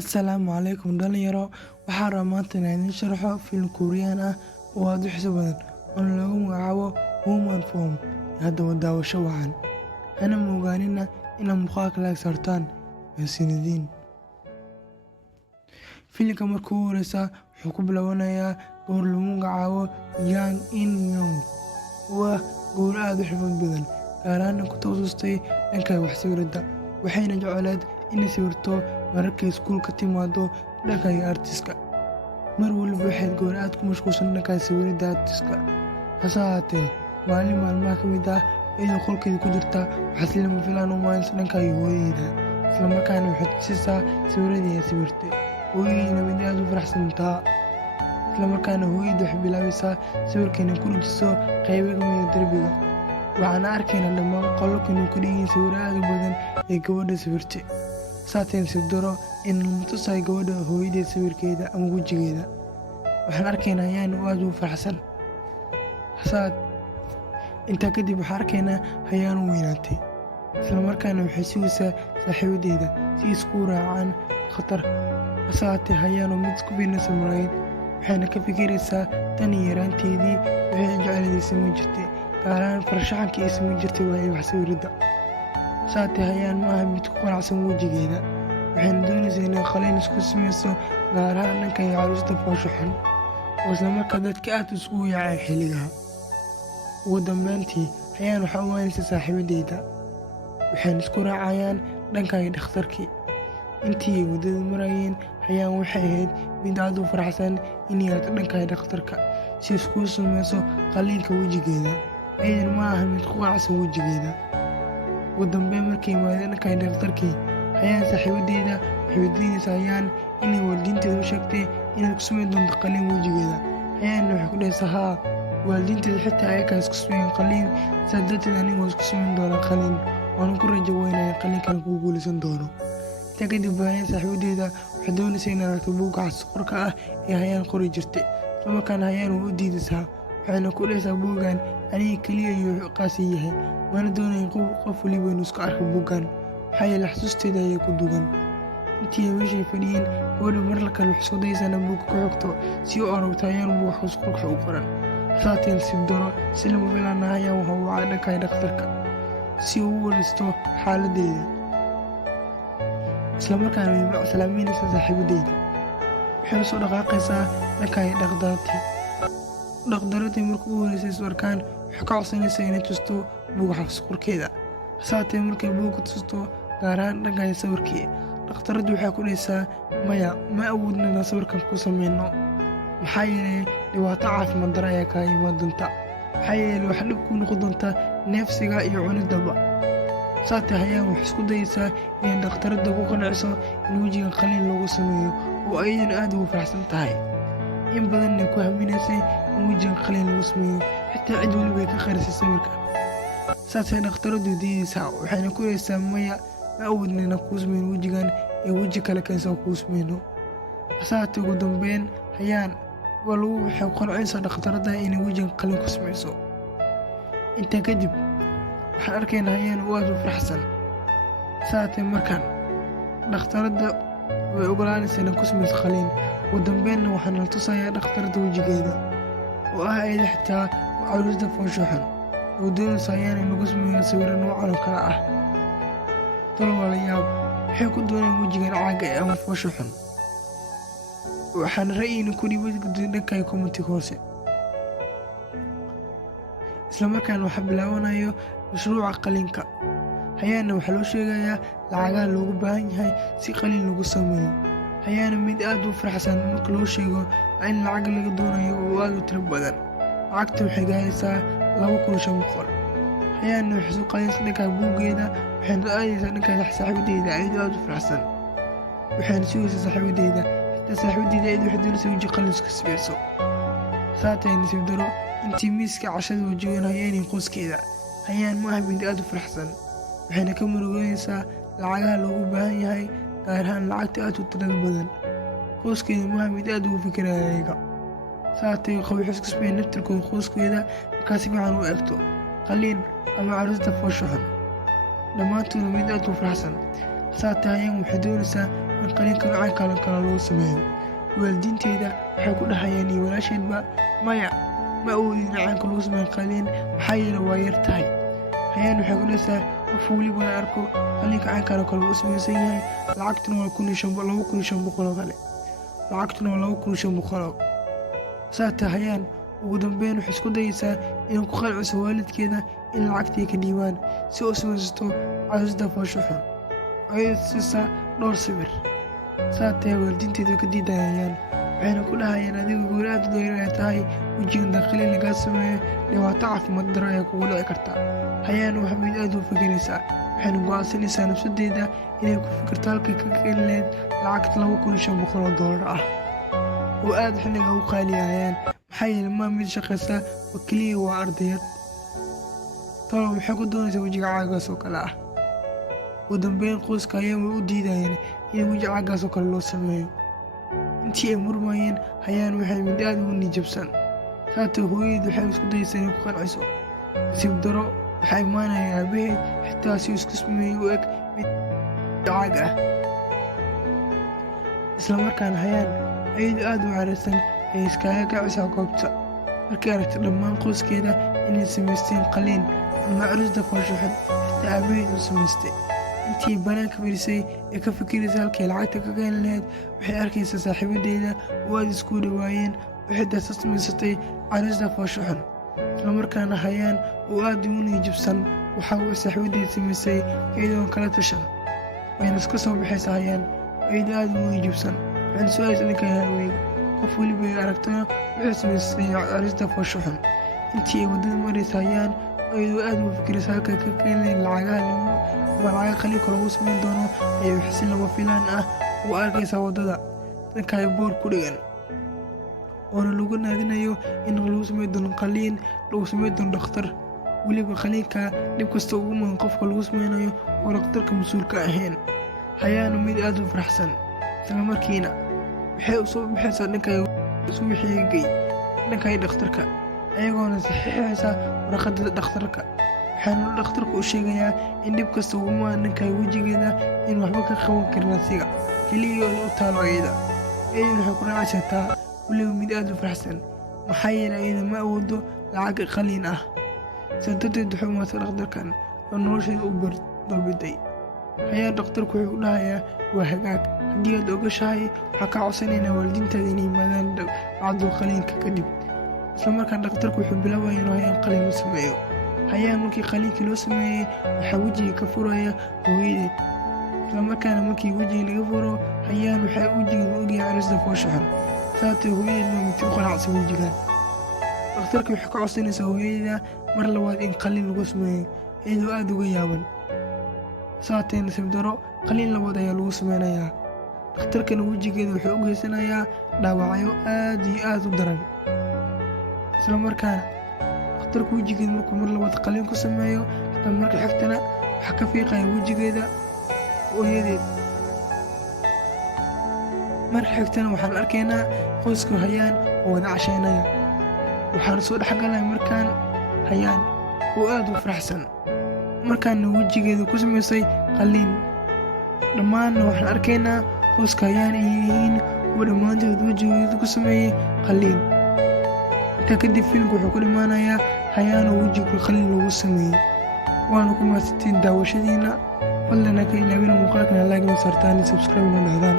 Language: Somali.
Asalaamu calaykum dhalinyaro. Waxaan rabaa maanta inaan idiin sharxo filim Korean ah oo aad u xiiso badan oo lagu magacaabo Human Form. Haddaba daawasho wacan. Hana mogaanina inaad muuqaalka like saartaan mahadsanidin. Filimka markuu ugu horeysa wuxuu ku bilaabanayaa gabar lagu magacaabo Yang In Young. Waa gabar aad u xirfad badan, gaar ahaan ku takhasustay dhanka wax sawirada. Waxayna jecleed inay sawirto mararkay iskuulka timaado dhanka artiska. Mar waliba waxay gabar aad ku mashquulsan dhanka sawirada artiska. Hase ahaatee, maalin maalmaha ka mid ah iyadoo qolkeeda ku jirta waxaa lama filaan u maalinta dhanka hooyadeeda, isla markaana waxay tusisaa sawiradii ay sawirtay. Hooyadeedana mid aad u faraxsantaa, isla markaana hooyadu waxay bilaabaysaa sawirkeena ku dhajiso qaybo ka mid ah darbiga. Waxaana arkaynaa dhammaan qololkan uu ku dhigay sawiro aad u badan ee gabadha sawirtay. Saateen si daro in la tusay gabadha hooyadeed sawirkeeda ama wajigeeda. Waxaan arkaynaa Yang aad u faraxsan. Intaa kadib waxaan arkaynaa Yang u weynaatay, isla markaana waxay sugaysaa saaxiibadeeda si isku raacaan khatar. Hase ahaatee Yang mid isku fiirnaysa malayd, waxayna ka fikiraysaa tan yaraanteedii waxay jecleyd samayn jirtay, gaar ahaan farshaxanka ay samayn jirtay waa wax sawirada. Saatee Yang ma aha mid ku qanacsan wajigeeda, waxayna doonaysaa inay qalin isku samayso, gaar ahaan dhanka caruurta foosho xun oo isla markaa dadka aad isugu yaacay xilligaha. Ugu dambeyntii Yang waxaa u waanaysa saaxiibadeeda, waxayna isku raacayaan dhanka dhakhtarkii. Intii ay waddada marayeen, Yang waxay ahayd mid aad u faraxsan inay aado dhanka dhakhtarka si isku samayso qalinka wajigeeda. Ayadana ma aha mid ku qanacsan wajigeeda. Ugu dambeyn markay yimaadeen dhanka dhakhtarkii, Yang saaxiibadeeda waxay weydiinaysaa Yang inay waalidiinteeda u sheegtay inay ku samayn doonto qalin wajigeeda. Yang waxay ku dhahaysaa haa, waalidiinteeda xitaa ayagaa isku sameeyeen qalin, sidaas darteed aniga waan isku samayn doonaa qalin, waana ku rajo weynahay qalinkan ku guulaysan doono. Intaa kadib Yang saaxiibadeeda waxay doonaysaa inay aragto buugga qorka ah ee Yang qori jirtay, isla markaana Yang way u diidaysaa. Waxayna ku dhahaysaa buuggan aniga kaliya ayuu qaas yahay, mana doonayo qof waliba inuu iska arko buuggan, maxaa yeelay xasuusteeda ayaa ku dugan. Intii ay meesha fadhiyeen, gabadha mar kale waxay isku dayaysaa inay buugga ku xogto si uu aragto Yang wax qorka u qoran. Saateen si daro si lama filaan ah Yang waxa uu wacay dhanka dhakhtarka si uu u wareysto xaaladeeda, isla markaana way macsalaameynaysaa saaxiibadeeda. Waxayna soo dhaqaaqaysaa dhanka dhakhtarkii. Dhakhtaradii markuu u horeysay iswarkaan waxay ka codsanaysaa inay tusto buugga qorkeeda. Hase ahaatee markay buugga tusto, gaar ahaan dhanka sawirkii, dhakhtaraddu waxay ku dhahaysaa maya, ma awoodno inaan sawirkan ku samayno, maxaa yeelay dhibaato caafimaad darro ayaa kaa imaan doonta, maxaa yeelay waxaa dhib ku noqon doonta neefsiga iyo cunidaba. Saatee Yang waxay isku dayaysaa inay dhakhtaradda ku qanciso in wajiga qalin loogu sameeyo, oo ayadana aad ugu faraxsan tahay. In badan ay ku haminaysay in wajiga qalin lagu sameeyo, xitaa cid waliba ay ka qarisay sawirka. Saasay dhakhtaraddu diidaysaa, waxayna ku dhahaysaa maya, ma awoodno inaan kuu samayno wajigan ee waji kale keensa kuu samayno. Hase ahaatee ugu dambeyn Yang waxay qancinaysaa dhakhtaradda inay wajiga qalin ku samayso. Intaa kadib waxaan arkaynaa Yang aad u faraxsan. Saatee markaan dhakhtaradda way ogolaanaysaa inay ku samayso qalin. Ugu dambeynna waxaan la tusayaa dhakhtaradda wajigeeda oo ah ayada xitaa caruurta foosho xun oo doonaysaa Yang in lagu sameeyo sawiro noocan oo kale ah. Talo waa la yaab, waxay ku doonayaan wajigan caaga ama foosho xun. Waxaan ra'yina ku dhiibay dhanka commentiga hoose. Isla markaana waxaa bilaabanayo mashruuca qalinka. Yang waxaa loo sheegayaa lacagaha loogu baahan yahay si qalin lagu sameeyo. Yang mid aad u faraxsan marka loo sheego in lacag laga doonayo oo aad u tiro badan. Lacagta waxay gaaraysaa 2,500. Yang waxay soo qaadaysaa dhanka buuggeeda, waxayna aadaysaa dhanka saaxiibadeeda ayadoo aad u faraxsan. Waxayna sugaysaa saaxiibadeeda, xitaa saaxiibadeeda ayadoo waxay doonaysaa waji qalin iska samayso. Saateen si daro intii miiska cashada u joogaan Yang qoyskeeda. Yang ma aha mid aad u faraxsan, waxayna ka murugoonaysaa lacagaha loogu baahan yahay, gaar ahaan lacagta aad u tirada badan. Qoyskeeda ma aha mid aad ugu fikiraya ayaga. Saatee waxay isku sameeyeen naftirkooda qoyskeeda markaa si fiican u eegto qalin ama caruurta foosho xun, dhammaantoodna mid aad u faraxsan. Saatee Yang waxay doonaysaa in qaliinka noocan kale lagu sameeyo. Waalidiinteeda waxay ku dhahayaan iyo walaasheedba maya ma awoodin caanka lagu sameeyo qaliin maxaa yeelay waa yar tahay. Hayaan waxay ku dhahaysaa qof waliba la arko qaliinka caanka kale uu samaysan yahay lacagtuna waa 2,500 oo kale. lacagtuna waa 2,500. saata hayaan ugu dambeyn waxay isku dayaysaa inay ku qanciso waalidkeeda in lacagtii ka dhiibaan si uu samaysto caruusda foosho xun. ayay siisaa dhowr sawir. saatee waalidiinteedu ka diidayaan waxayna ku dhahayaan adigu guri aad u dayr ay tahay wejigan daaqili lagaa sameeyo dhibaato caafimaad daro ayaa kugu dhici karta. hayaan waxay mid aad u fikiraysaa waxayna go'aansanaysaa nafsadeeda inay ku fikirto halkay ka keeni lahayd lacagta 2,500 ah oo aad xilliga u qaaliyayaan maxaa yeelay ma mid shaqaysa oo keliya waa ardayad. talo waxay ku doonaysaa wejiga caagaas oo kale ah. ugu dambeyn qoyska ayaan way u diidayeen in weji caagaas oo kale loo sameeyo. intii ay murmayeen hayaan waxay mid aad u nijabsan. saata hooyadeed waxay isku dayaysaa inay ku qanciso nasiib daro waxay imaanayaan aabaheed xitaa si isku sameeyay u eg mid caag ah. isla markaana hayaan ayadu aad u caraysan ay iskaga kacaysaa goobta markay aragtay dhammaan qoyskeeda inay samaysteen qaliin ama caruusda foosho xun xitaa aabaheed u samaystay. intii banaanka fadhisay ee ka fikiraysa halkay lacagta ka keeni lahayd waxay arkaysaa saaxiibadeeda oo aad isku dhawaayeen waxay daasa samaysatay caruusda foosho xun. isla markaana hayaan oo aad u nijabsan waxa uu saaxiibadeed samaysay iyadoo kala tashan. wayna iska soo baxaysaa hayaan iyadoo aad u nijabsan waxayna su-aalaysa ninka haweenka qof waliba ay aragtana waxay samaysay caruusda foosho xun. intii ay waddada maraysa hayaan iyadoo aad ugu fikiraysa halkay ka keeni lahayd lacagaha qaliinka lagu samayn doono ayay wax si lama filaan ah u arkaysaa waddada dhanka ay boor ku dhigan oona lagu naadinayo in lagu samayn doono qaliin lagu samayn doono dhakhtar. weliba qaliinka dhib kasta ugu mudan qofka lagu samaynayo oo dhakhtarka mas-uulka ahayn. hayaana mid aad u faraxsan isla markiina waxay u soo baxaysaa dhankay subaxeegay dhankay dhakhtarka ayagoona saxiixaysa warqadda dhakhtarka. waxaana dhakhtarku u sheegayaa in dhib kasta ugu mudan dhankay wejigeeda in waxba ka qaban karin asiga keliya u taalo ayada. ayaduna waxay ku raacaysataa weliba mid aad u faraxsan maxaa yeelay ayada ma awoodo lacag qaliin ah. sidaa darteed waxay umaatay dhakhtarkan oo nolosheeda u dalbiday. hayaan dhakhtarku wuxuu u dhahayaa waa hagaag haddii aad ogashahay waxaa kaa codsanaynaa waalidiintaada inay yimaadaan bacdu qaliinka kadib. isla markaan dhakhtarku wuxuu bilaabaya inuu hayaan qaliin u sameeyo. hayaan markii qaliinkii loo sameeyey waxaa wejiga ka furaya hooyadeed. isla markaana markii wejiga laga furo hayaan waxay wejiga u ogyahay caruusda foosho xun. saatee hooyadeed ma mid u qanacsan wejigan. dhakhtarka waxay ka codsanaysaa hooyadeeda mar labaad in qaliin lagu sameeyo iyadoo aad uga yaaban. saatee nasiib daro qaliin labaad ayaa lagu sameynayaa. dhakhtarkana wejigeeda wuxuu u geysanayaa dhaawacyo aad iyo aad u daran. isla markaana dhakhtarku wejigeeda markuu mar labaad qaliin ku sameeyo xitaa marka xigtana waxaa ka fiiqaya wejigeeda hooyadeed. marka xigtana waxaan arkaynaa qoyska hayaan oo wada cashaynaya. waxaana soo dhexgalaya markaan hayaan oo aad u faraxsan markaana wejigeeda ku samaysay qaliin. dhammaanna waxaan arkaynaa qoyska hayaan ay yihiin kuwa dhammaantood wejigeeda ku sameeyey qaliin. intaa kadib filimka wuxuu ku dhimaanayaa hayaan oo wejiga qaliin lagu sameeyey. waana ku mahadsantiin daawashadiina. fadlan ha ka ilaawina muuqaalkan like na saartaan subscribe na dhahdaan.